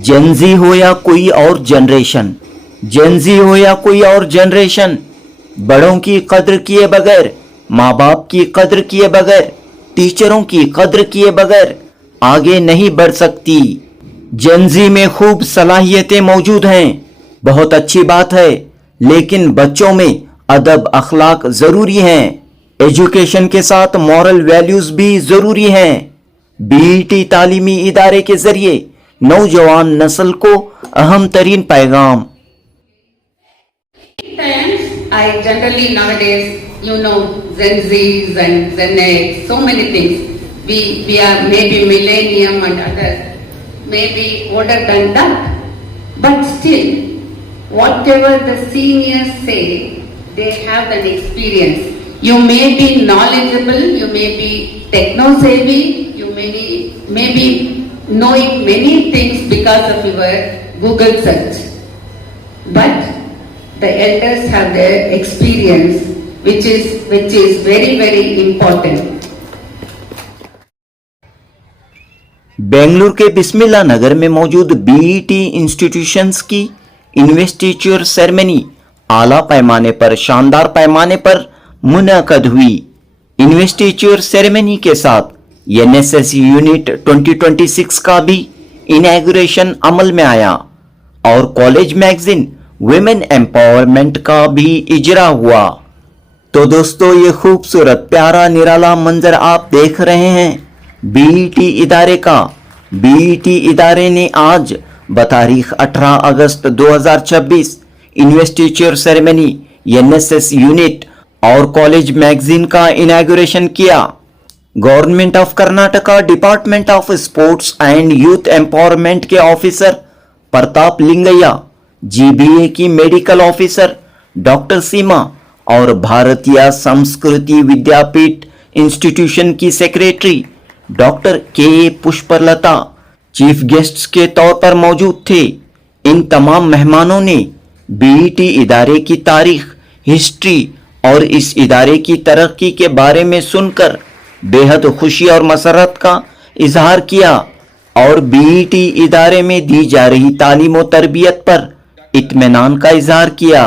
Gen Z हो या कोई और जनरेशन, जेनजी हो या कोई और जनरेशन, बड़ों की कद्र किए बगैर, माँ बाप की कद्र किए बगैर, टीचरों की कद्र किए बगैर आगे नहीं बढ़ सकती। जेनजी में खूब सलाहियतें मौजूद हैं, बहुत अच्छी बात है, लेकिन बच्चों में अदब अखलाक जरूरी हैं। एजुकेशन के साथ मॉरल वैल्यूज भी जरूरी हैं। बीईटी तालीमी इदारे के जरिए नौजवान नस्ल को अहम तरीन पैगाम। I generally nowadays, Gen Zs and Gen X, so many things. We are maybe millennium and other, maybe older than that. But still, whatever the seniors say, they have an experience. You may be knowledgeable, you may be techno-savvy, you may be knowing many things because of your Google search. But the elders have their experience, which is very, very important. Bengaluru के बिस्मिल्लाह नगर में मौजूद BET institutions की इन्वेस्टिच्योर ceremony आला पैमाने पर शानदार पैमाने पर मुनअक़द हुई। इन्वेस्टिच्योर सेरेमनी के साथ एनएसएस यूनिट 2026 का भी इनॉग्रेशन अमल में आया और कॉलेज मैगजीन वुमेन एम्पावरमेंट का भी इजरा हुआ। तो दोस्तों, ये खूबसूरत प्यारा निराला मंजर आप देख रहे हैं बीईटी इदारे का। बीईटी इदारे ने आज बतारीख 18 अगस्त 2026 इन्वेस्टिच्योर सेरेमनी एनएसएस यूनिट और कॉलेज मैगजीन का इनॉग्रेशन किया। Government of Karnataka department of sports and youth empowerment के ऑफिसर प्रताप लिंगैया, जीबीए की मेडिकल ऑफिसर डॉक्टर सीमा और भारतीय संस्कृति विद्यापीठ इंस्टीट्यूशन की सेक्रेटरी डॉक्टर के पुष्पलता चीफ गेस्ट्स के तौर पर मौजूद थे। इन तमाम मेहमानों ने बीईटी इदारे की तारीख, हिस्ट्री और इस इदारे की तरक्की के बारे में सुनकर बेहद खुशी और मसरत का इजहार किया और बीईटी इदारे में दी जा रही तालीम और तरबियत पर इत्मीनान का इजहार किया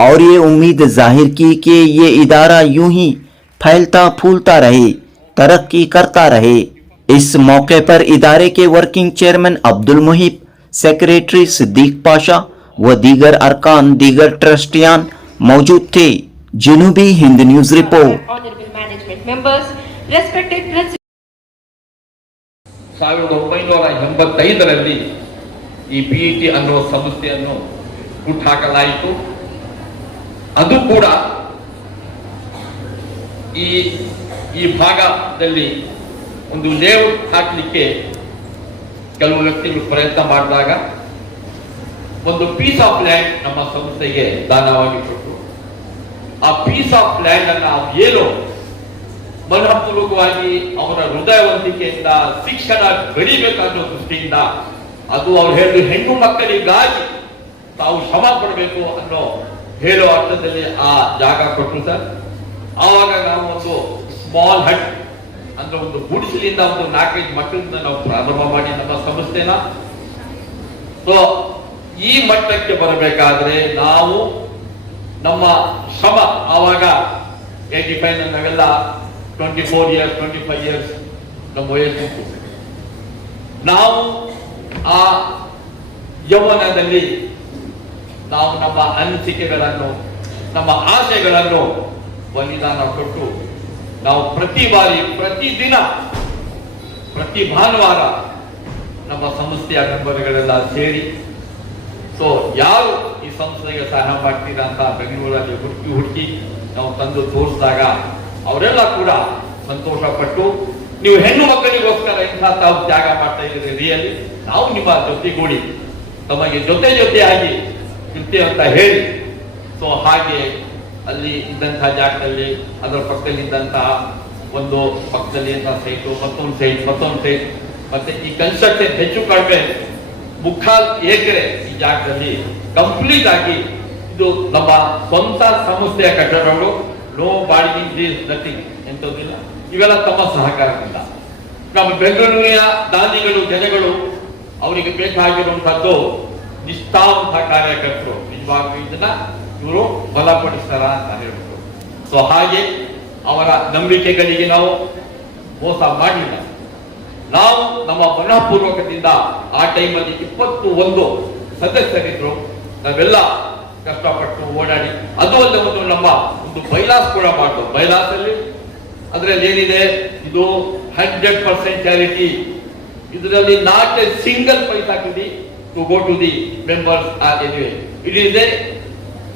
और ये उम्मीद जाहिर की कि ये इदारा यूं ही फैलता फूलता रहे, तरक्की करता रहे। इस मौके पर इदारे के working chairman Abdul मुहिब, secretary Siddique Pasha व दीगर अरकान, दीगर ट्रस्टियान मौजूद थे। जनूबी हिंद न्यूज रिपोर्ट। 1985ರಲ್ಲಿ ಈ ಬಿಇಟಿ ಅನ್ನುವ ಸಂಸ್ಥೆಯನ್ನು ಹುಟ್ಟುಹಾಕಲಾಯಿತು. ಅದು ಕೂಡ ಈ ಭಾಗದಲ್ಲಿ ಒಂದು ಲೇಔಟ್ ಹಾಕಲಿಕ್ಕೆ ಕೆಲವು ವ್ಯಕ್ತಿಗಳು ಪ್ರಯತ್ನ ಮಾಡಿದಾಗ ಒಂದು ಪೀಸ್ ಆಫ್ ಲ್ಯಾಂಡ್ ನಮ್ಮ ಸಂಸ್ಥೆಗೆ ದಾನವಾಗಿ ಕೊಟ್ಟು ಆ ಪೀಸ್ ಆಫ್ ಲ್ಯಾಂಡ್ ಅನ್ನ ಏನು ಮನಪೂರ್ವಕವಾಗಿ ಅವರ ಹೃದಯವಂತಿಕೆಯಿಂದ ಶಿಕ್ಷಣ ಬೆಳಿಬೇಕನ್ನೋ ದೃಷ್ಟಿಯಿಂದ ಅದು ಅವ್ರು ಹೇಳುದು ಹೆಣ್ಣು ಮಕ್ಕಳಿಗಾಗಿ ತಾವು ಶ್ರಮ ಪಡಬೇಕು ಅನ್ನೋ ಹೇಳೋ ಅರ್ಥದಲ್ಲಿ ಆ ಜಾಗ ಕೊಟ್ಟರು ಸರ್. ಆವಾಗ ನಾವು ಒಂದು ಸ್ಮಾಲ್ ಹಟ್ ಅಂದ್ರೆ ಒಂದು ಗುಡಿಸಲಿಂದ ಒಂದು 4-5 ಮಕ್ಕಳಿಂದ ನಾವು ಪ್ರಾರಂಭ ಮಾಡಿ ನಮ್ಮ ಸಂಸ್ಥೆನ. ಸೊ ಈ ಮಟ್ಟಕ್ಕೆ ಬರಬೇಕಾದ್ರೆ ನಾವು ನಮ್ಮ ಶ್ರಮ ಆವಾಗ 85 ನಾವೆಲ್ಲ 24 ಇಯರ್ಸ್ 25 ಇಯರ್ಸ್ ನಮ್ಮ ವಯಸ್ಸು. ನಾವು ಆ ಯೌವನದಲ್ಲಿ ನಾವು ನಮ್ಮ ಅನಿಸಿಕೆಗಳನ್ನು, ನಮ್ಮ ಆಸೆಗಳನ್ನು ಬಲಿದಾನ ಕೊಟ್ಟು ನಾವು ಪ್ರತಿ ಬಾರಿ, ಪ್ರತಿದಿನ, ಪ್ರತಿ ಭಾನುವಾರ ನಮ್ಮ ಸಂಸ್ಥೆಯ ಮೆಂಬರ್ಗಳೆಲ್ಲ ಸೇರಿ ಸೊ ಯಾರು ಈ ಸಂಸ್ಥೆಗೆ ಸಹಾಯ ಮಾಡ್ತೀರಾ ಅಂತ ಬೆಂಗಳೂರಲ್ಲಿ ಹುಡುಕಿ ನಾವು ತಂದು ತೋರಿಸಿದಾಗ ಅವರೆಲ್ಲ ಕೂಡ ಸಂತೋಷ ಪಟ್ಟು, ನೀವು ಹೆಣ್ಣು ಮಕ್ಕಳಿಗೋಸ್ಕರ ಇಂಥ ತಾವು ತ್ಯಾಗ ಮಾಡ್ತಾ ಇದ್ದೀರಿ, ರಿಯಲಿ ನಾವು ನಿಮ್ಮ ಜೊತೆಗೂಡಿ ತಮಗೆ ಜೊತೆಯಾಗಿ ಇರ್ತೀವಿ ಅಂತ ಹೇಳಿ ಸೊ ಹಾಗೆ ಅಲ್ಲಿ ಇದ್ದಂತಹ ಜಾಗದಲ್ಲಿ ಅದರ ಪಕ್ಕದಲ್ಲಿ ಇದ್ದಂತಹ ಒಂದು ಪಕ್ಕದಲ್ಲಿ ಸೈಟು, ಮತ್ತೊಂದು ಸೈಟ್ ಮತ್ತೆ ಈ ಕನ್ಸ್ಟ್ರಕ್ಷನ್ ಹೆಚ್ಚು ಕಡಿಮೆ 3/4 ಎಕರೆ ಈ ಜಾಗದಲ್ಲಿ ಕಂಪ್ಲೀಟ್ ಆಗಿ ಇದು ನಮ್ಮ ಸ್ವಂತ ಸಂಸ್ಥೆಯ ಕಟ್ಟಡಗಳು, ನೋ ಬಾಡಿಗಿಂಗ್ ಲೀಸ್, ನಥಿಂಗ್, ಎಂತದಿಲ್ಲ. ಇವೆಲ್ಲ ತಮ್ಮ ಸಹಕಾರದಿಂದ ನಮ್ಮ ಬೆಂಗಳೂರಿನ ದಾನಿಗಳು, ಜನಗಳು ಅವರಿಗೆ ಬೇಕಾಗಿರುವಂತದ್ದು ನಿಷ್ಠಾವಂತ ಕಾರ್ಯಕರ್ತರು. ನಿಜವಾಗ್ಲೂ ಇದನ್ನ ಇವರು ಬಲಪಡಿಸ್ತಾರ ಅಂತ ಹೇಳ್ಬೋದು. ಸೊ ಹಾಗೆ ಅವರ ನಂಬಿಕೆಗಳಿಗೆ ನಾವು ಮೋಸ ಮಾಡಲಿಲ್ಲ. ನಾವು ನಮ್ಮ ಮನಃಪೂರ್ವಕದಿಂದ ಆ ಟೈಮಲ್ಲಿ 21 ಸದಸ್ಯರಿದ್ರು. ನಾವೆಲ್ಲ ಕಷ್ಟಪಟ್ಟು ಓಡಾಡಿ ಅದು ಒಂದು ನಮ್ಮ ಒಂದು ಬೈಲಾಸ್ ಕೂಡ ಮಾಡ್ದು. ಬೈಲಾಸ್ ಅಲ್ಲಿ ಅದರಲ್ಲಿ ಏನಿದೆ, ಇದು 100% ಚಾರಿಟಿ. ಇದರಲ್ಲಿ not a single paisa to go to the members or anyway. It is a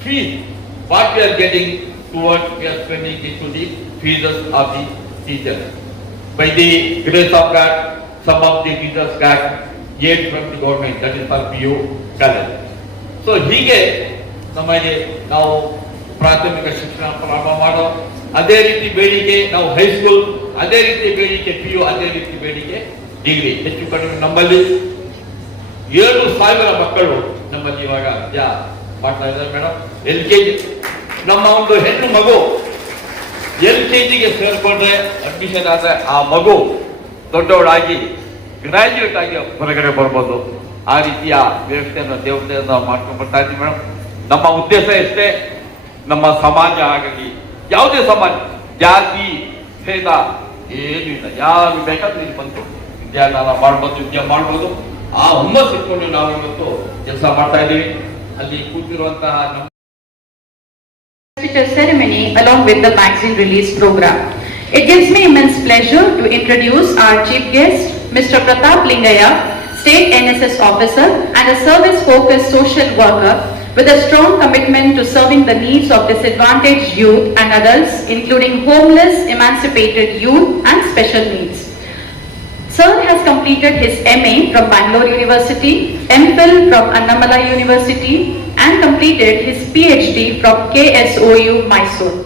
fees what we are getting towards we are spending into the fees of the teachers. By the grace of God, some of the teachers got aid from the government, that is for PU college. So ಹೀಗೆ ನಮಗೆ ನಾವು ಪ್ರಾಥಮಿಕ ಶಿಕ್ಷಣ ಪ್ರಾರಂಭ ಮಾಡೋ, ಅದೇ ರೀತಿ ಬೇಡಿಕೆ ನಾವು ಹೈಸ್ಕೂಲ್, ಅದೇ ರೀತಿ ಬೇಡಿಕೆ PU, ಅದೇ ರೀತಿ ಬೇಡಿಕೆ ಡಿಗ್ರಿ. ಹೆಚ್ಚು ಕಡಿಮೆ ನಮ್ಮಲ್ಲಿ 7,000 ಮಕ್ಕಳು ನಮ್ಮಲ್ಲಿ ಇವಾಗ ಮಾಡ್ತಾ ಇದ್ದಾರೆ ಮೇಡಮ್. LKG ನಮ್ಮ ಒಂದು ಹೆಣ್ಣು ಮಗು LKGಗೆ ಸೇರ್ಕೊಂಡ್ರೆ ಅಡ್ಮಿಷನ್ ಆದ್ರೆ ಆ ಮಗು ದೊಡ್ಡವಳಾಗಿ ಗ್ರಾಜ್ಯುಯೇಟ್ ಆಗಿ ಹೊರಗಡೆ ಬರ್ಬೋದು. ಆ ರೀತಿಯ ವ್ಯವಸ್ಥೆಯನ್ನು ದೇವತೆಯನ್ನು ಮಾಡ್ಕೊಂಡು ಬರ್ತಾ ಇದ್ದೀವಿ ಮೇಡಮ್. ನಮ್ಮ ಉದ್ದೇಶ ಎಷ್ಟೇ, ನಮ್ಮ ಸಮಾಜ ಆಗಲಿ ಯಾವುದೇ ಸಮಾಜ, ಜಾತಿ ಭೇದ ಏನೂ ಇಲ್ಲ. ಯಾರು ಬೇಕಾದ್ರೂ ಇಲ್ಲಿ ಬಂದು ವಿದ್ಯಾದಾನ ಮಾಡ್ಬೋದು, ವಿದ್ಯೆ ಮಾಡ್ಬೋದು. ಆ ಹುಮ್ಮಸ್ ಇಟ್ಕೊಂಡು ನಾವು ಇವತ್ತು ಕೆಲಸ ಮಾಡ್ತಾ ಇದ್ದೀವಿ. ಅಲ್ಲಿ ಕೂತಿರುವಂತಹ ನಮ್ಮ ceremony along with the magazine release program. It gives me immense pleasure to introduce our chief guest, Mr. Pratap Lingaya, State NSS officer and a service-focused social worker with a strong commitment to serving the needs of disadvantaged youth and adults, including homeless, emancipated youth and special needs. Sir has completed his MA from Bangalore University, MPhil from Annamalai University and completed his PhD from KSOU Mysore.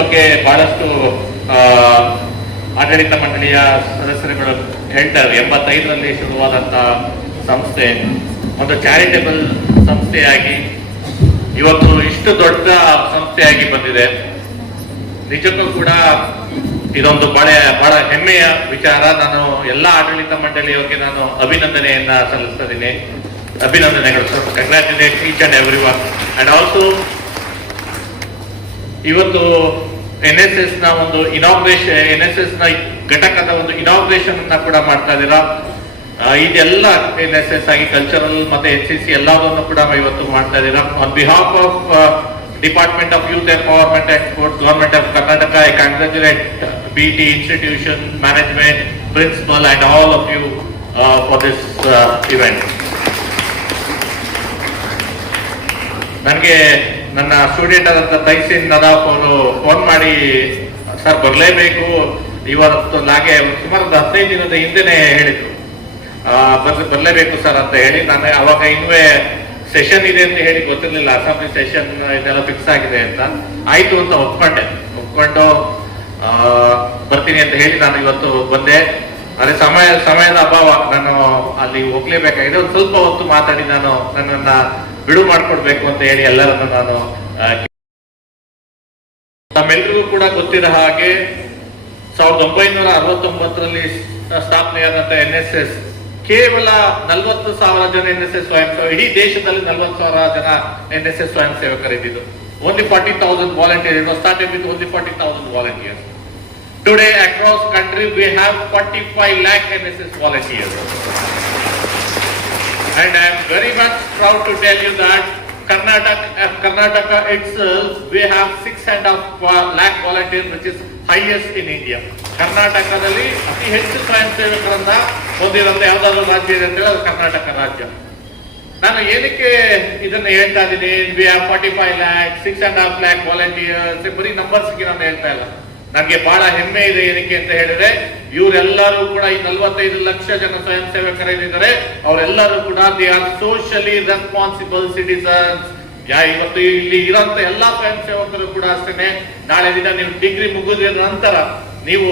ಬಗ್ಗೆ ಬಹಳಷ್ಟು ಆಡಳಿತ ಮಂಡಳಿಯ ಸದಸ್ಯರುಗಳು ಹೇಳ್ತಾರೆ. 85ರಲ್ಲಿ ಶುರುವಾದಂಥ ಸಂಸ್ಥೆ ಒಂದು charitable ಸಂಸ್ಥೆಯಾಗಿ ಇವತ್ತು ಇಷ್ಟು ದೊಡ್ಡ ಸಂಸ್ಥೆಯಾಗಿ ಬಂದಿದೆ. ನಿಜಕ್ಕೂ ಕೂಡ ಇದೊಂದು ಬಹಳ ಹೆಮ್ಮೆಯ ವಿಚಾರ. ನಾನು ಎಲ್ಲ ಆಡಳಿತ ಮಂಡಳಿಯವರಿಗೆ ನಾನು ಅಭಿನಂದನೆಯನ್ನ ಸಲ್ಲಿಸ್ತಾ ಇದ್ದೀನಿ. ಅಭಿನಂದನೆಗಳು. Congratulate each and every one. And also ಇವತ್ತು NSS ನ ಒಂದು ಇನಾಗ್ರೇಷನ್, NSS ನ ಘಟಕದ ಒಂದು ಇನಾಗ್ರೇಷನ್ ಅನ್ನ ಕೂಡ ಮಾಡ್ತಾ ಇದ್ದೀರಾ. ಇದೆಲ್ಲ NSS ಆಗಿ ಕಲ್ಚರಲ್ ಮತ್ತೆ NCC ಎಲ್ಲವನ್ನು ಕೂಡ ಇವತ್ತು ಮಾಡ್ತಾ ಇದ್ದೀರಾ. On behalf of Department of Youth Empowerment and Sports, Government of Karnataka, I congratulate BT institution, management, principal and all of you for this event. ನನಗೆ ನನ್ನ ಸ್ಟೂಡೆಂಟ್ ಆದಂಥ ತೈಸಿನ್ ನದಾಫ್ ಅವರು ಫೋನ್ ಮಾಡಿ, ಸರ್ ಬರಲೇಬೇಕು ಇವತ್ತು, ಹಾಗೆ ಸುಮಾರು 15 ದಿನದ ಹಿಂದೆನೆ ಹೇಳಿದ್ರು ಬರಲೇಬೇಕು ಸರ್ ಅಂತ ಹೇಳಿ. ನಾನು ಅವಾಗ ಇನ್ನೂ ಸೆಷನ್ ಇದೆ ಅಂತ ಹೇಳಿ ಗೊತ್ತಿರಲಿಲ್ಲ, ಅಸೆಂಬ್ಲಿ ಸೆಷನ್ ಇದೆಲ್ಲ ಫಿಕ್ಸ್ ಆಗಿದೆ ಅಂತ. ಆಯ್ತು ಅಂತ ಒಪ್ಕೊಂಡು ಬರ್ತೀನಿ ಅಂತ ಹೇಳಿ ನಾನು ಇವತ್ತು ಬಂದೆ. ಅದೇ ಸಮಯದ ಅಭಾವ, ನಾನು ಅಲ್ಲಿ ಹೋಗ್ಲೇಬೇಕಾಗಿದೆ. ಒಂದು ಸ್ವಲ್ಪ ಹೊತ್ತು ಮಾತಾಡಿ ನಾನು ನನ್ನನ್ನ ಬಿಡು ಮಾಡ್ಕೊಡ್ಬೇಕು ಅಂತ ಹೇಳಿ ಎಲ್ಲರನ್ನು ನಾನು ತಮ್ಮೆಲ್ಲರಿಗೂ ಕೂಡ ಗೊತ್ತಿರೋ ಹಾಗೆ 1969ರಲ್ಲಿ ಸ್ಥಾಪನೆಯಾದಂಥ NSS ಕೇವಲ 40,000 ಜನ NSS ಸ್ವಯಂ ಸೇವಕರು, ಇಡೀ ದೇಶದಲ್ಲಿ 40,000 ಜನ NSS ಸ್ವಯಂ ಸೇವಕರಿದ್ದು. Only 40,000 volunteers. It was started with only 40,000 volunteers. Today across country we have 45 lakh NSS volunteers. And I am very much proud to tell you that Karnataka itself, we have 6.5 lakh volunteers, which is highest in India. ಕರ್ನಾಟಕದಲ್ಲಿ ಅತಿ ಹೆಚ್ಚು ಸ್ವಯಂ ಸೇವಕರನ್ನ ಹೊಂದಿರುವಂತ ಯಾವ್ದಾದ್ರು ರಾಜ್ಯ ಇದೆ ಅಂತ ಹೇಳಿ ಅದು ಕರ್ನಾಟಕ ರಾಜ್ಯ. ನಾನು ಏನಕ್ಕೆ ಇದನ್ನ ಹೇಳ್ತಾ ಇದ್ದೀನಿ, we have 45 lakh, 6.5 lakh volunteers, ಬರೀ ನಂಬರ್ಸ್ಗೆ ನಾನು ಹೇಳ್ತಾ ಇಲ್ಲ. ನನಗೆ ಬಹಳ ಹೆಮ್ಮೆ ಇದೆ. ಏನಕ್ಕೆ ಅಂತ ಹೇಳಿದ್ರೆ ಇವರೆಲ್ಲರೂ ಕೂಡ ಈ 45 ಲಕ್ಷ ಜನ ಸ್ವಯಂ ಸೇವಕರೇನಿದ್ದಾರೆ ಅವರೆಲ್ಲರೂ ಕೂಡ they are socially responsible citizens. ಇವತ್ತು ಇಲ್ಲಿ ಇರೋಂತ ಎಲ್ಲಾ ಸ್ವಯಂ ಸೇವಕರು ಕೂಡ ಅಷ್ಟೇನೆ, ನಾಳೆ ದಿನ ನೀವು ಡಿಗ್ರಿ ಮುಗಿದ ನಂತರ ನೀವು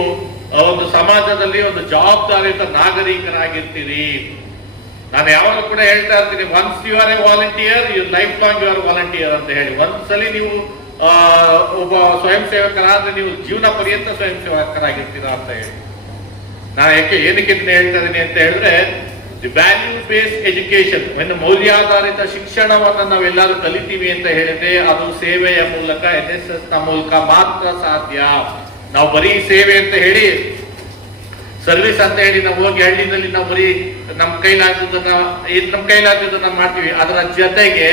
ಒಂದು ಸಮಾಜದಲ್ಲಿ ಒಂದು ಜವಾಬ್ದಾರಿಯುತ ನಾಗರಿಕರಾಗಿರ್ತೀರಿ. ನಾನು ಯಾವಾಗ ಕೂಡ ಹೇಳ್ತಾ ಇರ್ತೀನಿ, once you are a volunteer, you life long you are volunteer ಅಂತ ಹೇಳಿ. ಒಂದ್ಸಲಿ ನೀವು ಒಬ್ಬ ಸ್ವಯಂ ಸೇವಕರಾದ್ರೆ ನೀವು ಜೀವನ ಪರ್ಯಂತ ಸ್ವಯಂ ಸೇವಕರಾಗಿರ್ತೀರಾ ಅಂತ ಹೇಳಿ. ನಾನು ಏನಕ್ಕೆ ಇದನ್ನ ಹೇಳ್ತಾ ಇದ್ದೀನಿ ಅಂತ ಹೇಳಿದ್ರೆ, ದಿ ವ್ಯಾಲ್ಯೂ ಬೇಸ್ಡ್ ಎಜುಕೇಶನ್, ಒಂದು ಮೌಲ್ಯಾಧಾರಿತ ಶಿಕ್ಷಣವನ್ನ ನಾವೆಲ್ಲರೂ ಕಲಿತೀವಿ ಅಂತ ಹೇಳಿದ್ರೆ ಅದು ಸೇವೆಯ ಮೂಲಕ, NSS ನ ಮೂಲಕ ಮಾತ್ರ ಸಾಧ್ಯ. ನಾವು ಬರೀ ಸೇವೆ ಅಂತ ಹೇಳಿ, ಸರ್ವಿಸ್ ಅಂತ ಹೇಳಿ ನಾವು ಹೋಗಿ ಹಳ್ಳಿನಲ್ಲಿ ನಾವು ಬರೀ ನಮ್ಮ ಕೈಲಾದದನ್ನ ಮಾಡ್ತೀವಿ. ಅದರ ಜೊತೆಗೆ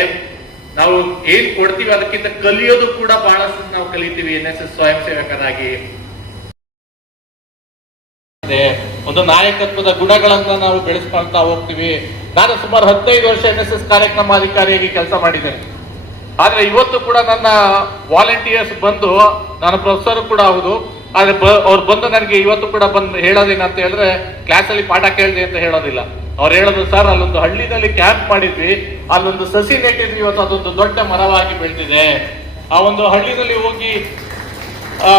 ನಾವು ಏನ್ ಕೊಡ್ತೀವಿ ಅದಕ್ಕಿಂತ ಕಲಿಯೋದು ಕೂಡ ಬಹಳಷ್ಟು ನಾವು ಕಲಿತೀವಿ NSS ಸ್ವಯಂ ಸೇವಕರಾಗಿ. ಒಂದು ನಾಯಕತ್ವದ ಗುಣಗಳನ್ನ ನಾವು ಬೆಳೆಸ್ಕೊಳ್ತಾ ಹೋಗ್ತೀವಿ. ನಾನು ಸುಮಾರು 15 ವರ್ಷ NSS ಕಾರ್ಯಕ್ರಮಾಧಿಕಾರಿಯಾಗಿ ಕೆಲಸ ಮಾಡಿದ್ದೇನೆ. ಆದ್ರೆ ಇವತ್ತು ಕೂಡ ನನ್ನ ವಾಲಂಟಿಯರ್ಸ್ ಬಂದು, ನಾನು ಪ್ರೊಫೆಸರ್ ಕೂಡ ಹೌದು, ಆದ್ರೆ ಅವ್ರು ಬಂದು ನನಗೆ ಇವತ್ತು ಕೂಡ ಬಂದು ಹೇಳೋದೇನಂತ ಹೇಳಿದ್ರೆ, ಕ್ಲಾಸಲ್ಲಿ ಪಾಠ ಕೇಳಿದೆ ಅಂತ ಹೇಳೋದಿಲ್ಲ. ಅವ್ರು ಹೇಳೋದು, ಸರ್ ಅಲ್ಲೊಂದು ಹಳ್ಳಿನಲ್ಲಿ ಕ್ಯಾಂಪ್ ಮಾಡಿದ್ವಿ, ಅಲ್ಲೊಂದು ಸಸಿ ನೆಟ್ಟಿದ್ವಿ, ಇವತ್ತು ಅದೊಂದು ದೊಡ್ಡ ಮರವಾಗಿ ಬೆಳೆದಿದೆ. ಆ ಒಂದು ಹಳ್ಳಿನಲ್ಲಿ ಹೋಗಿ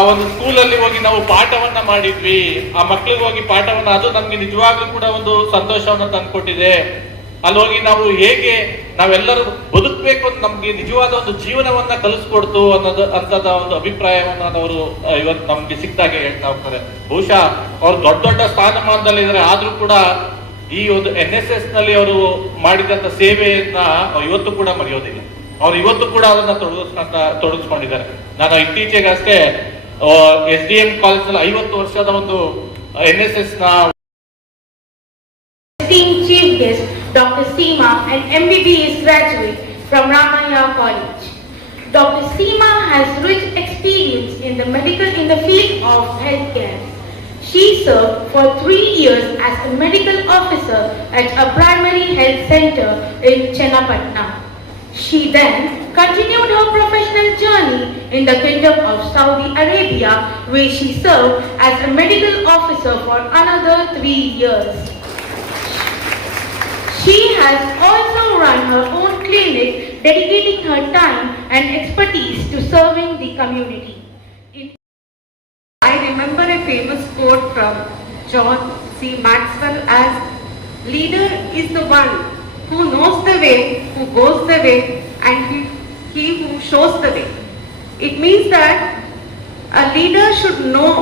ಒಂದು ಸ್ಕೂಲಲ್ಲಿ ಹೋಗಿ ನಾವು ಪಾಠವನ್ನ ಮಾಡಿದ್ವಿ, ಆ ಮಕ್ಳಿಗೆ ಹೋಗಿ ಪಾಠವನ್ನ, ಅದು ನಮ್ಗೆ ನಿಜವಾಗ್ಲೂ ಕೂಡ ಒಂದು ಸಂತೋಷವನ್ನ ತಂದ್ಕೊಟ್ಟಿದೆ. ಅಲ್ಲಿ ಹೋಗಿ ನಾವು ಹೇಗೆ ನಾವೆಲ್ಲರೂ ಬದುಕಬೇಕು ಅಂತ ನಮ್ಗೆ ನಿಜವಾದ ಒಂದು ಜೀವನವನ್ನ ಕಲಿಸ್ಕೊಡ್ತು ಅಂತದ ಒಂದು ಅಭಿಪ್ರಾಯವನ್ನ ಅವರು ಇವತ್ತು ನಮ್ಗೆ ಸಿಕ್ಕಾಗೆ ಹೇಳ್ತಾ ಹೋಗ್ತಾರೆ. ಬಹುಶಃ ಅವ್ರು ದೊಡ್ಡ ದೊಡ್ಡ ಸ್ಥಾನಮಾನದಲ್ಲಿ ಇದ್ದಾರೆ, ಆದ್ರೂ ಕೂಡ ಈ ಒಂದು NSS ನಲ್ಲಿ ಅವರು ಮಾಡಿದಂತ ಸೇವೆಯನ್ನ ಇವತ್ತು ಕೂಡ ಮರೆಯೋದಿಲ್ಲ. ಅವ್ರು ಇವತ್ತು ಕೂಡ ಅದನ್ನ ತೊಡಗಿಸ್ಕೊಂಡಿದ್ದಾರೆ. ನಾನು ಇತ್ತೀಚೆಗೆ ಅಷ್ಟೇ SDM ಕಾಲೇಜಲ್ಲಿ 50 ವರ್ಷದ ಒಂದು NSS ನ esteemed chief guest, Dr. Seema, an MBBS graduate from Ramaya College. Dr. Seema has rich experience in the field of healthcare. She served for 3 years as a medical officer at a primary health center in Chennapatna. She then continued her professional journey in the Kingdom of Saudi Arabia, where she served as a medical officer for another 3 years. She has also run her own clinic, dedicating her time and expertise to serving the community. I remember a famous quote from John C. Maxwell as, "Leader is the one who knows the way, who goes the way, and he who shows the way." It means that a leader should know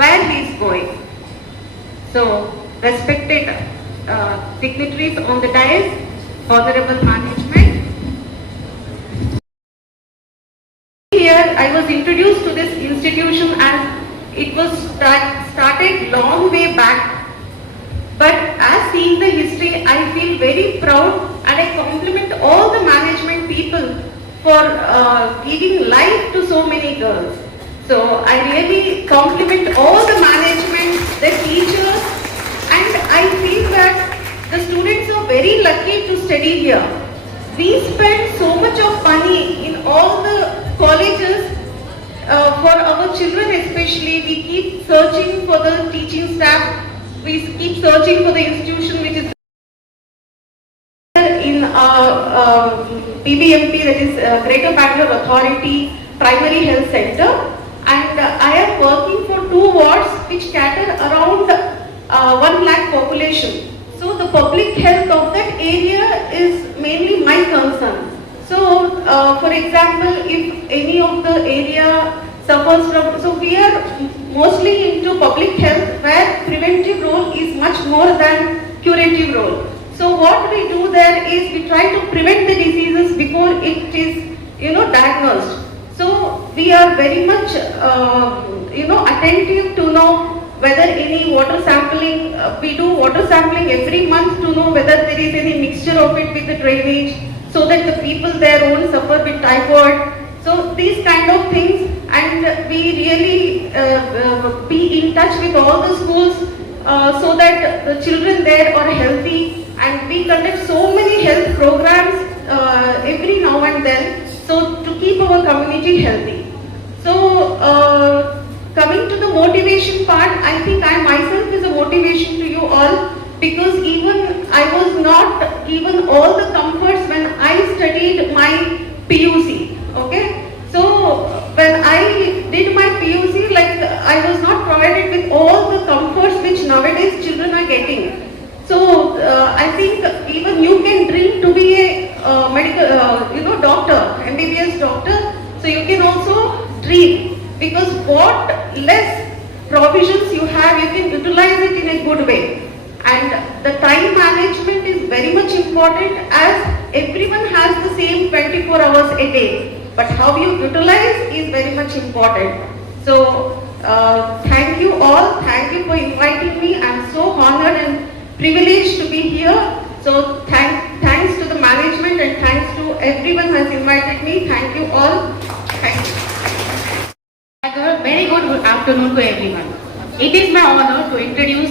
where he is going. So, respected dignitaries on the dais, honorable management. Here I was introduced to this institution as it was started long way back. But as seeing the history, I feel very proud and I compliment all the management people for giving life to so many girls. So I really compliment all the management, the teachers, and I feel that the students are very lucky to study here. We spend so much of money in all the colleges for our children especially. We keep searching for the teaching staff. We keep searching for the institution which is in PBMP, that is Greater Bangalore Authority Primary Health Center, and I am working for 2 wards which cater around 1 lakh population. So the public health of that area is mainly my concern. So for example, if any of the area suffers from, so we are mostly into public health where preventive role is much more than curative role. So what we do there is we try to prevent the diseases before it is diagnosed. So we are very much attentive to know whether any water sampling, we do water sampling every month to know whether there is any mixture of it with the drainage, so that the people there won't suffer with typhoid. So these kind of things, and we really be in touch with all the schools so that the children there are healthy, and we conduct so many health programs every now and then, so to keep our community healthy. So coming to the motivation part, I think I myself is a motivation to you all, because even I was not given all the comforts when I studied my PUC. Okay, so when I did my PUC, like I was not provided with all the comforts which nowadays children are getting. So I think even you can dream to be a medical, doctor, MBBS doctor. So you can also dream, because what less provisions you have, you can utilize it in a good way. And the time management is very much important, as everyone has the same 24 hours a day. But how you utilize is very much important. So thank you all. Thank you for inviting me. I'm so honored and privileged to be here. So thanks to the management and thanks to everyone who has invited me. Thank you all. Thank you. Very good afternoon to everyone. It is my honor to introduce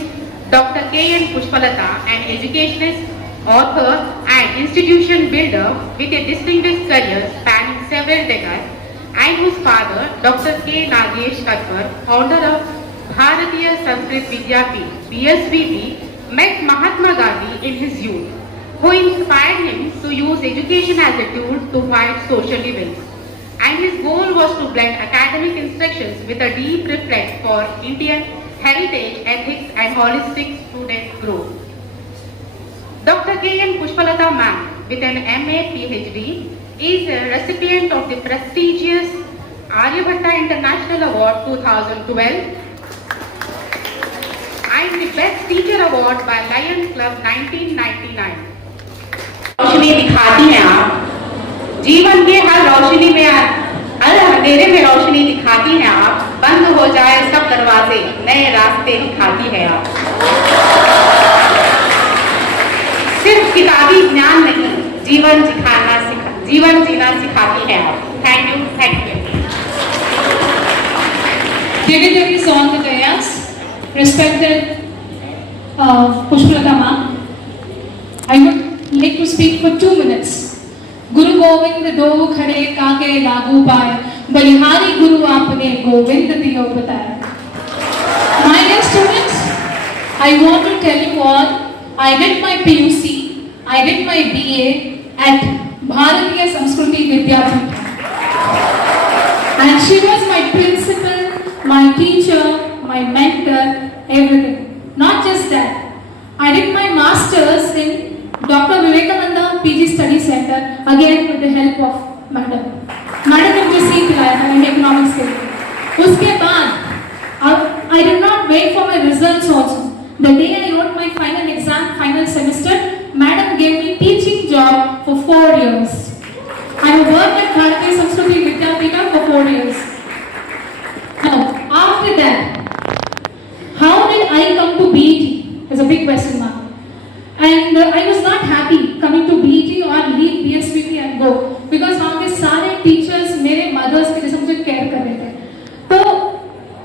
Dr. K.N. Pushpalata, an educationist, author and institution builder with a distinguished career spanning several decades, and whose father, Dr. K. Nagesh Katkar, founder of Bharatiya Sanskrit Vidyapeeth, BSVP, met Mahatma Gandhi in his youth, who inspired him to use education as a tool to fight social evils. And his goal was to blend academic instructions with a deep respect for Indian heritage, ethics and holistic student growth. Dr. K.N. Pushpalata ma'am, with an MA PhD, is a recipient of the prestigious Aryabhatta International Award 2012 and the Best Teacher Award by Lions Club 1999. रोशनी दिखाती हैं आप, जीवन के हर रोशनी में हर अंधेरे में रोशनी दिखाती हैं आप, बंद हो जाए सब दरवाजे नए रास्ते दिखाती है आप। सिर्फ किताबी ज्ञान नहीं, जीवन जीना सिखाती है आप। Thank you. Dignitaries on the dais, respected Pushpalata ma'am, I would like to speak for 2 minutes. गुरु गोविंद दो खड़े काके लागू पाए, बलिहारी गुरु आपने गोविंद दियो बताया। My dear students, I want to tell you all, I did my PUC, I did my BA at Bharatiya Sanskriti Vidyapeeth, and she was my principal, my teacher, my mentor, everything. Not just that, I did my masters in Dr. Vivekananda PG Study Center, again with the help of Madam ने मुझे सीख दिलाया था मैंने economics के लिए। उसके बाद I did not wait for my results also. The day I wrote my final exam, final semester, Madam gave me teaching job for 4 years. I worked at Bharatiya Sanskriti Vidyapeeth for 4 years. Now, after that, how did I come to BET? Is a big question mark. And I was not happy coming to BET or leave BSVP and go, because वहाँ के सारे teachers मेरे mothers के जैसे मुझे care कर रहे थे। तो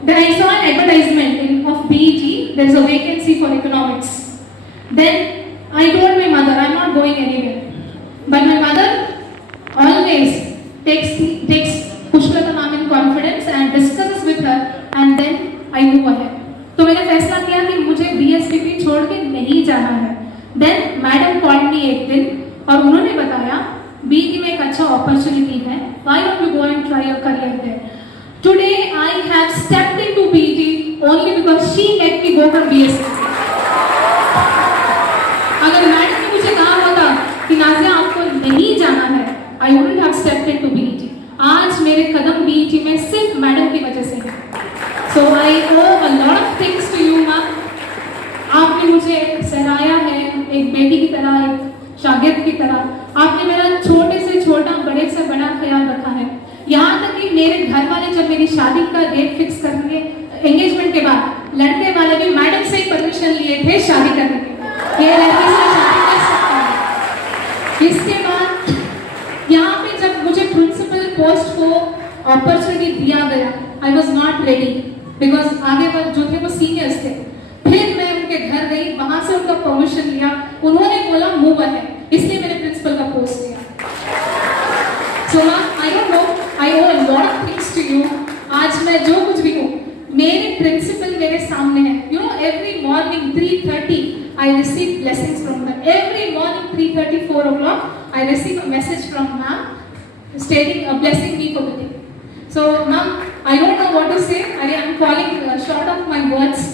then I saw an advertisement of BET, there is a vacancy for economics. Then I told my mother, I'm not going anywhere. But my mother always takes Pushpalata ma'am in confidence and discusses with her, and then I move ahead. तो मैंने फैसला किया कि मुझे BSVP छोड़ के नहीं जाना है। Then Madam called me एक दिन और उन्होंने बताया BET में एक अच्छा opportunity है, why don't you go and try your career there? Today I have stepped into BET only because she let me go for BSVP. अगर मैडम ने मुझे कहा होता कि नाज़िया आपको नहीं जाना है, I wouldn't have stepped into BET. आज मेरे कदम BET में सिर्फ मैडम की वजह से हैं। So I owe a lot of things to you, ma'am. आपने मुझे सराहा है एक बेटी की तरह, एक शागिर्द की तरह। आपने मेरा छोटे से छोटा बड़े से बड़ा ख्याल रखा है। यहाँ तक कि मेरे घर वाले जब मेरी शादी का डेट फिक्स करेंगे एंगेजमेंट के बाद, लड़के वाले भी मैडम से परमिशन लिए थे शादी करने के। ये लड़के से शादी कर सकता है। इसके बाद यहाँ पे जब मुझे प्रिंसिपल पोस्ट को अपॉर्चुनिटी दिया गया, I was not ready, because आगे वाले जो थे वो सीनियर्स थे। फिर मैं उनके घर गई, वहां से उनका परमिशन लिया, उन्होंने बोला मूव अहेड, इसलिए मैंने प्रिंसिपल का पोस्ट लिया। So I don't know, I owe a lot of things to you. आज मैं जो कुछ भी हूँ, मेरे प्रिंसिपल मेरे सामने है। You know, every morning 3:30 I receive blessings from them. Every morning 3:30, 4 o'clock I receive a message from ma'am stating blessing me for the day. So ma'am, I don't know what to say. I am falling short of my words.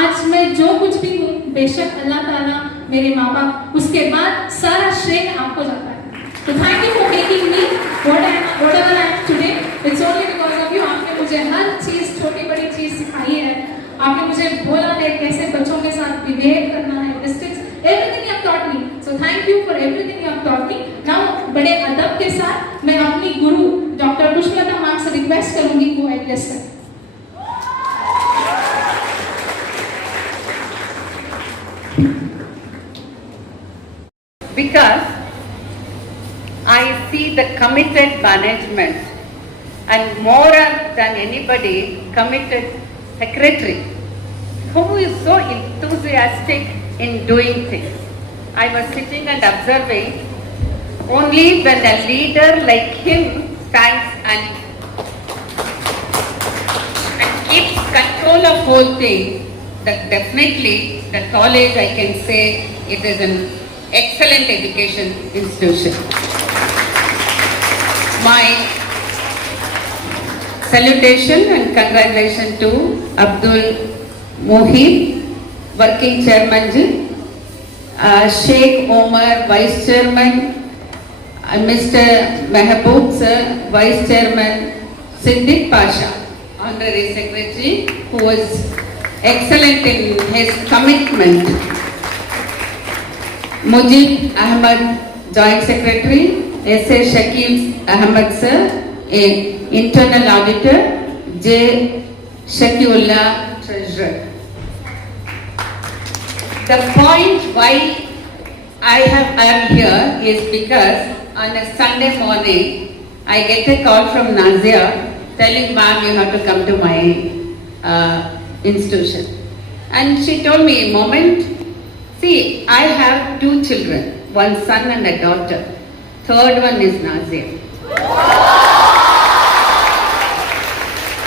आज मैं जो कुछ भी हूँ, बेशक अल्लाह ताला मेरे माँ बाप, उसके बाद सारा श्रेय आपको जाता है। तो thank you for making me whatever I am today. It's only because of you. आपने मुझे हर चीज छोटी बड़ी चीज सिखाई है। the way Karnataka districts, everything you have taught me. So thank you for everything you have taught me. Now बड़े अदब के साथ मैं अपनी गुरु डॉक्टर पुष्पलता मैम से रिक्वेस्ट करूंगी वो एड्रेस करें. Because I see the committed management and more than anybody committed secretary who is so enthusiastic in doing things. I was sitting and observing only when a leader like him stands and keeps control of whole thing, that definitely the college, I can say it is an excellent education institution. My salutation and congratulations to Abdul Mohib, working chairman ji, Sheikh Omar, vice chairman, Mr. Mehboob sir, vice chairman, Siddiq Pasha, honorary secretary, who was excellent in his commitment, Mujib Ahmad, joint secretary, S.A. Shakib Ahmad sir, internal auditor, J. Shakiullah, treasurer. The point why I am here is because on a Sunday morning, I get a call from Nazia telling ma'am you have to come to my institution. And she told me a moment, see, I have 2 children, one son and a daughter. Third one is Nazia.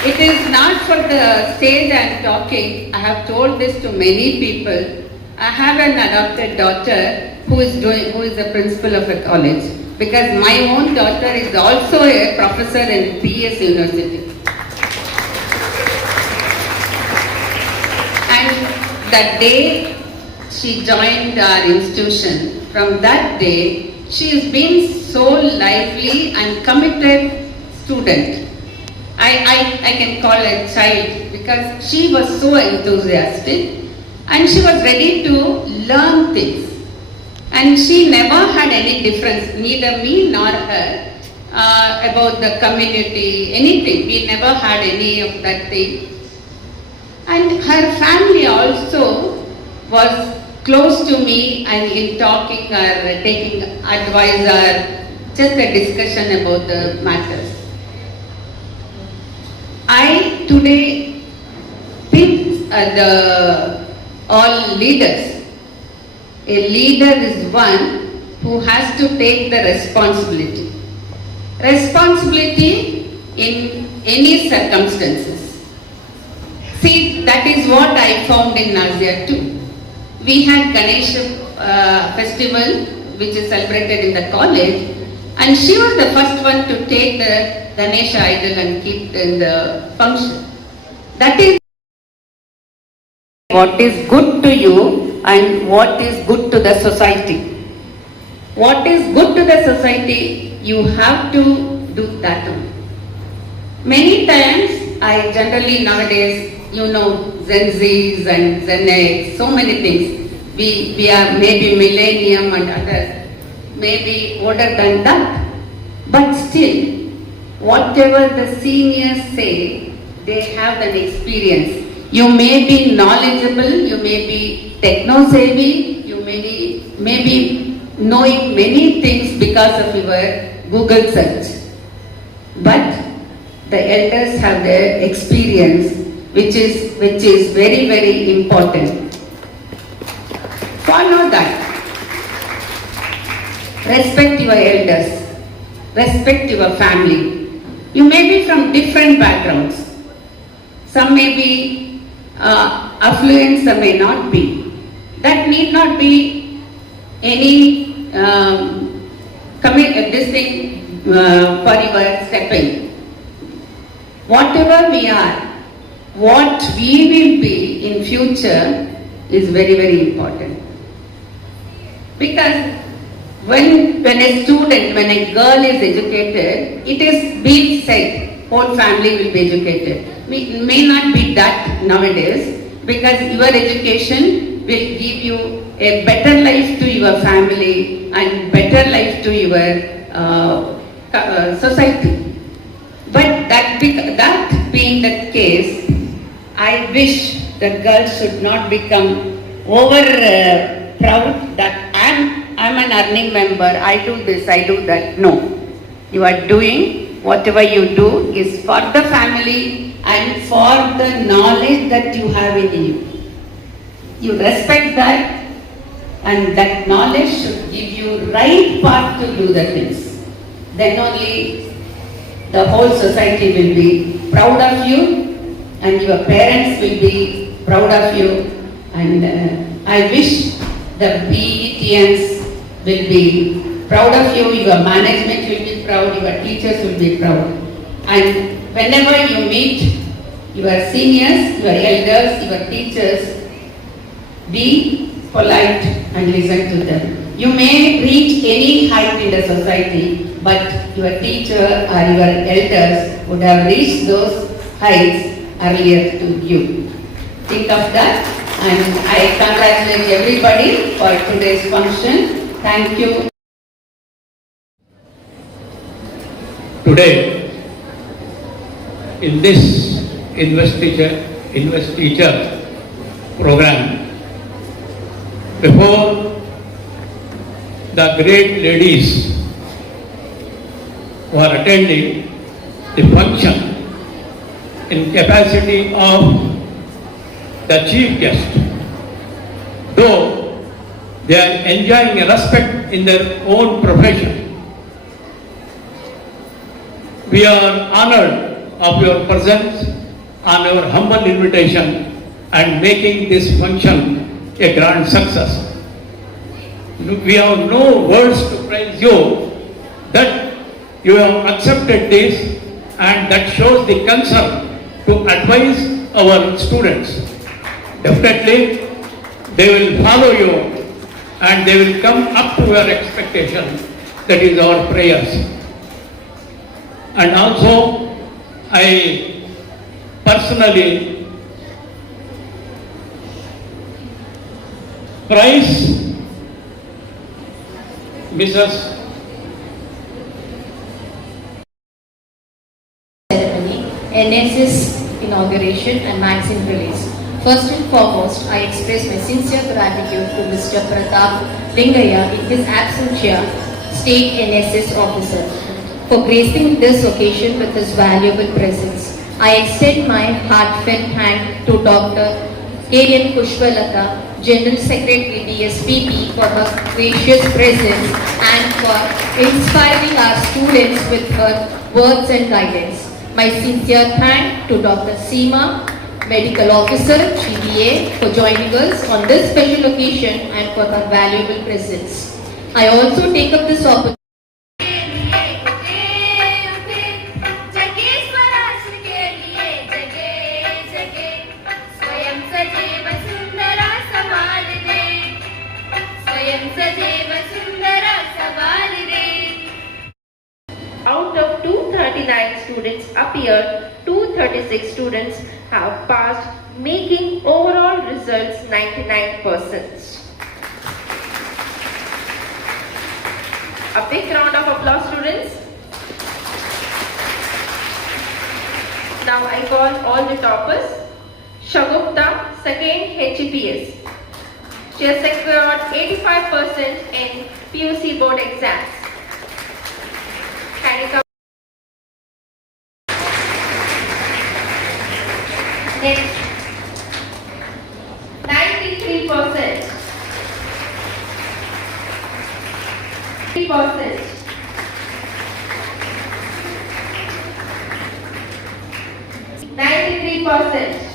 It is not for the stage I am talking. I have told this to many people. I have an adopted daughter who is the principal of a college, because my own daughter is also a professor in PS University. And the day she joined our institution, from that day she has been so lively and committed student. I can call her a child because she was so enthusiastic and she was ready to learn things. And she never had any difference, neither me nor her, about the community, anything. We never had any of that thing. And her family also was close to me and in talking or taking advice or just a discussion about the matters. I today think all leaders, a leader is one who has to take the responsibility. Responsibility in any circumstances. See, that is what I found in Nazia too. We had Ganesha festival which is celebrated in the college, and she was the first one to take the Ganesha idol and keep in the function. That is what is good to you and what is good to the society. What is good to the society, you have to do that only. Many times, I generally nowadays, you know, Gen Zs and Gen X, so many things. We are maybe millennium and other, maybe older than that. But still, whatever the seniors say, they have an experience. You may be knowledgeable, you may be techno-savvy, you may be knowing many things because of your Google search. But the elders have their experience, which is very, very important. Follow that. Respect your elders. Respect your family. You may be from different backgrounds. Some may be affluent, some may not be. That need not be any this thing for your stepping. Whatever we are, what we will be in future is very, very important. Because when a student, when a girl is educated, it is being said, whole family will be educated. It may not be that nowadays, because your education will give you a better life to your family and better life to your society. But that being the case, I wish that girls should not become over proud that I'm an earning member, I do this, I do that. No. You are doing whatever you do is for the family and for the knowledge that you have in you. You respect that, and that knowledge should give you right path to do the things. Then only the whole society will be proud of you, and your parents will be proud of you. And I wish the BETNs will be proud of you, your management will be proud, your teachers will be proud. And whenever you meet your seniors, your elders, your teachers, be polite and listen to them. You may reach any height in the society, but your teacher or your elders would have reached those heights earlier to you. Think of that, and I congratulate everybody for today's function. Thank you. Today, in this investiture program, before the great ladies who are attending the function in capacity of the chief guest, though they are enjoying a respect in their own profession, we are honored of your presence on our humble invitation and making this function a grand success. We have no words to praise you that you have accepted this, and that shows the concern to advise our students. Definitely, they will follow you and they will come up to your expectation. That is our prayers. And also, I personally praise Mrs. Ceremony, NSS inauguration and magazine release. First and foremost, I express my sincere gratitude to Mr. Pratap Lingaya in his absentia, State NSS Officer, for gracing this occasion with his valuable presence. I extend my heartfelt hand to Dr. K.N. Pushpalata, General Secretary DSPP, for her gracious presence and for inspiring our students with her words and guidance. My sincere thanks to Dr. Seema, Medical Officer, GBA, for joining us on this special occasion and for her valuable presence. I also take up this opportunity Out of 239 students appeared, 236 students have passed, making overall results 99%. A big round of applause, students. Now I call all the toppers. Shagupta, second HEPS. She has secured 85% in PUC board exams. Can you come? Next, 93%. 3%. 93%.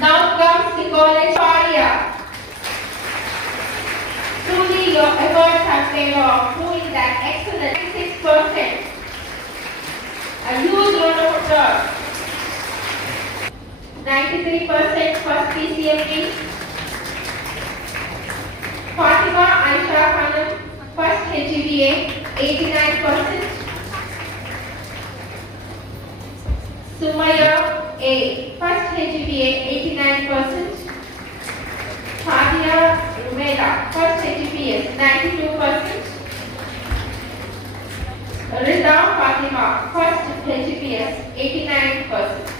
Now comes the college Paria. Truly your efforts have paid off, proving that excellent 6%. A huge round of applause. 93% first PCMB. Fatima Aisha Khanum, first HGPA, 89%. Sumaya A, first HGPA, 89%. Fadia Rumela, first HGPA, 92%. Rida Fatima, first HGPS, 89%.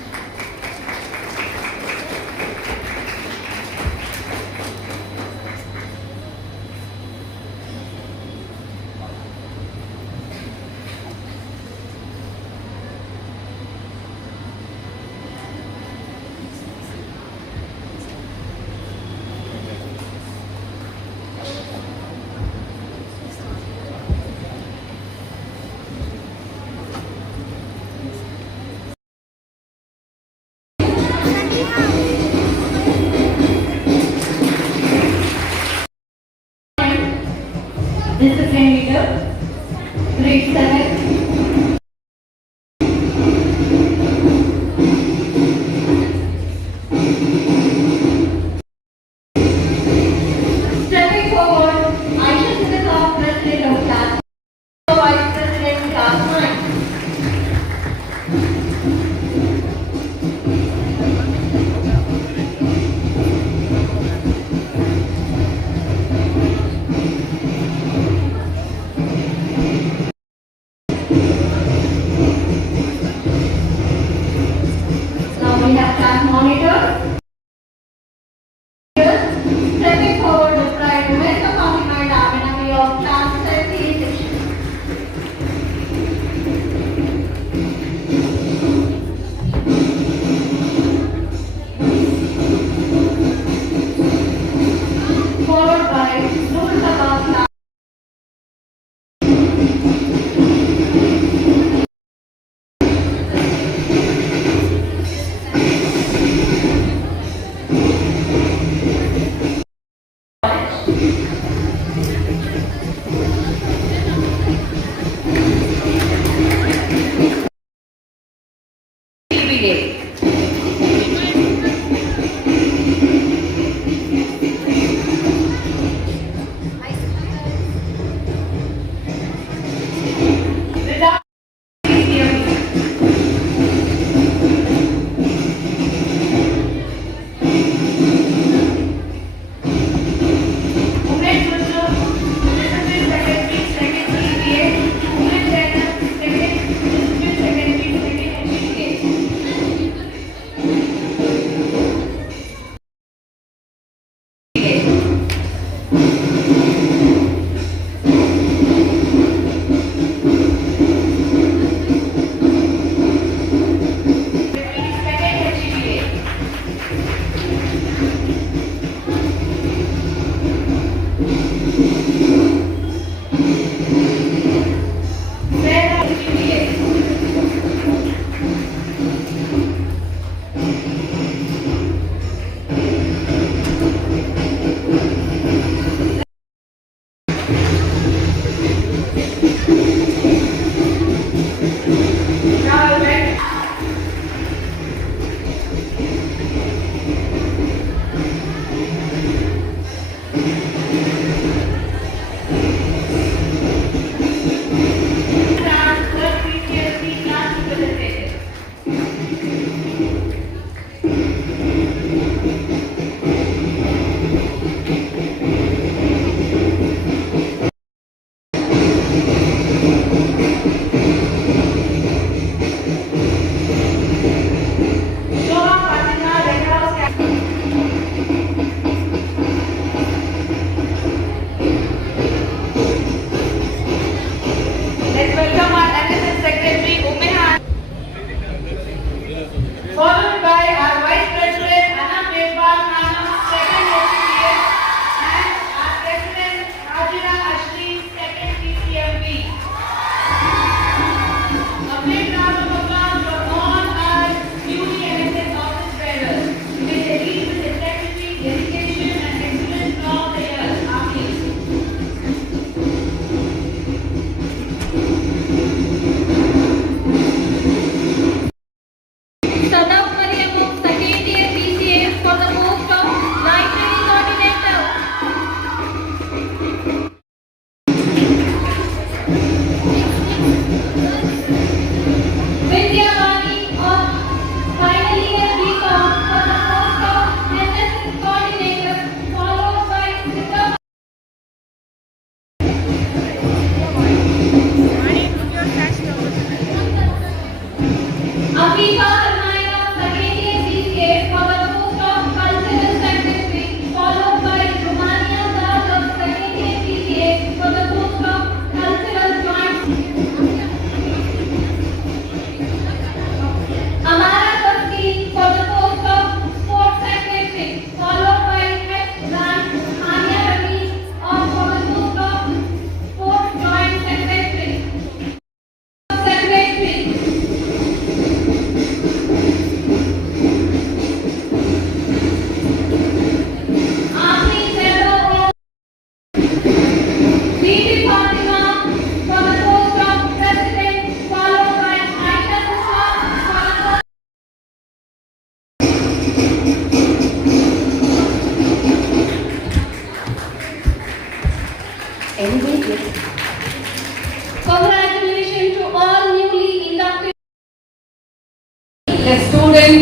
Discipline leader, grade 7. Stepping forward, Aisha Siddiqui, President of Class, Vice President, Class 9. Now we have class monitor. Stepping forward with pride, welcome Fatima Daminami of class 17 section. Followed by Nur Sabah class.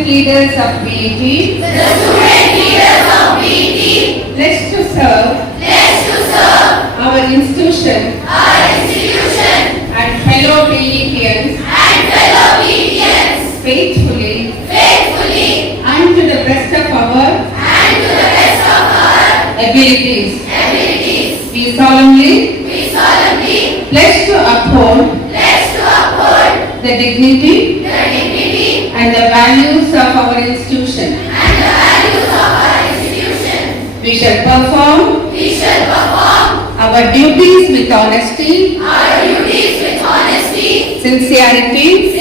leaders of BET, pledge to serve, our institution, and fellow BETians, faithfully, and to the best of our abilities. We solemnly pledge to uphold the dignity and the values of our institution. We shall perform our duties with honesty, sincerity,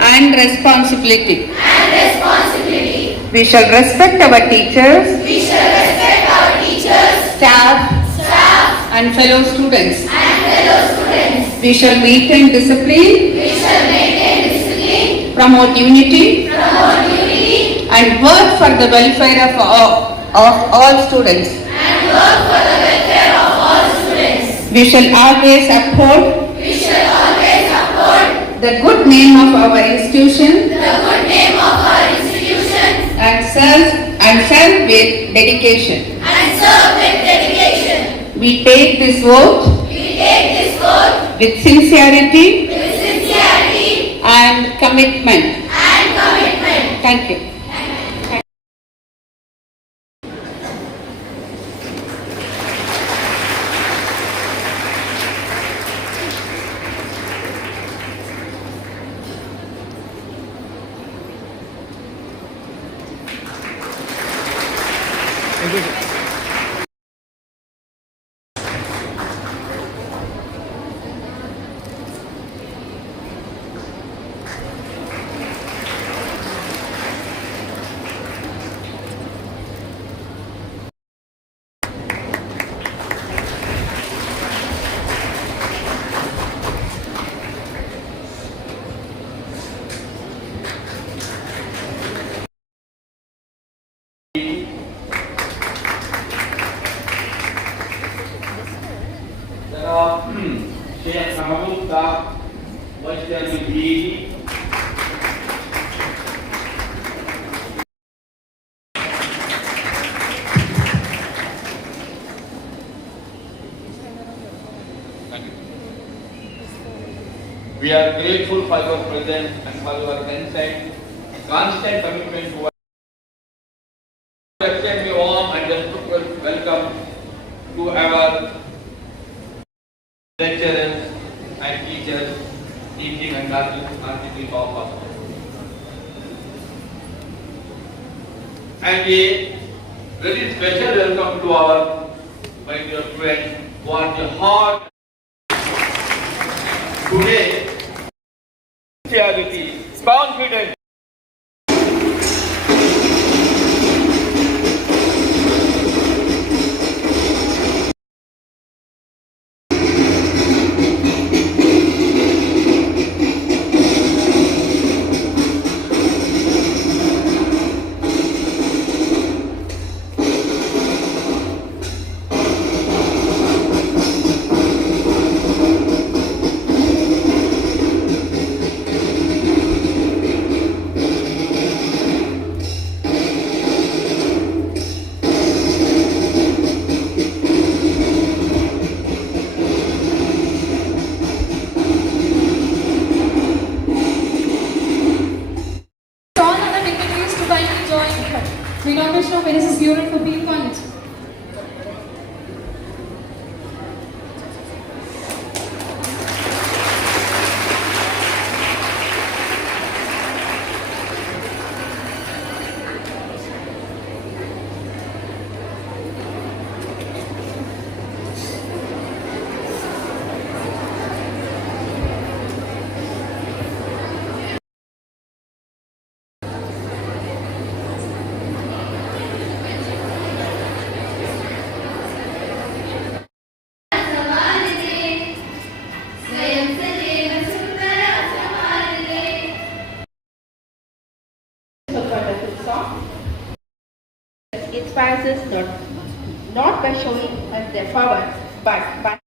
and responsibility. We shall respect our teachers, staff, and fellow students. We shall maintain discipline, promote unity, and work for the welfare of all students. We shall always uphold the good name of our institution and serve with dedication. We take this oath with sincerity and commitment. Thank you. Sheikh Mahmood Ka, Vice Chairman BET. We are grateful for your presence and for your constant commitment to extend a warm and respectful welcome to our lecturers and teachers, teaching and marketing of. And a very special welcome to our my dear friends who are the heart today. Sincerity, confidence. We don't know where this is beautiful being on it. Inspires us not by showing us their power, but by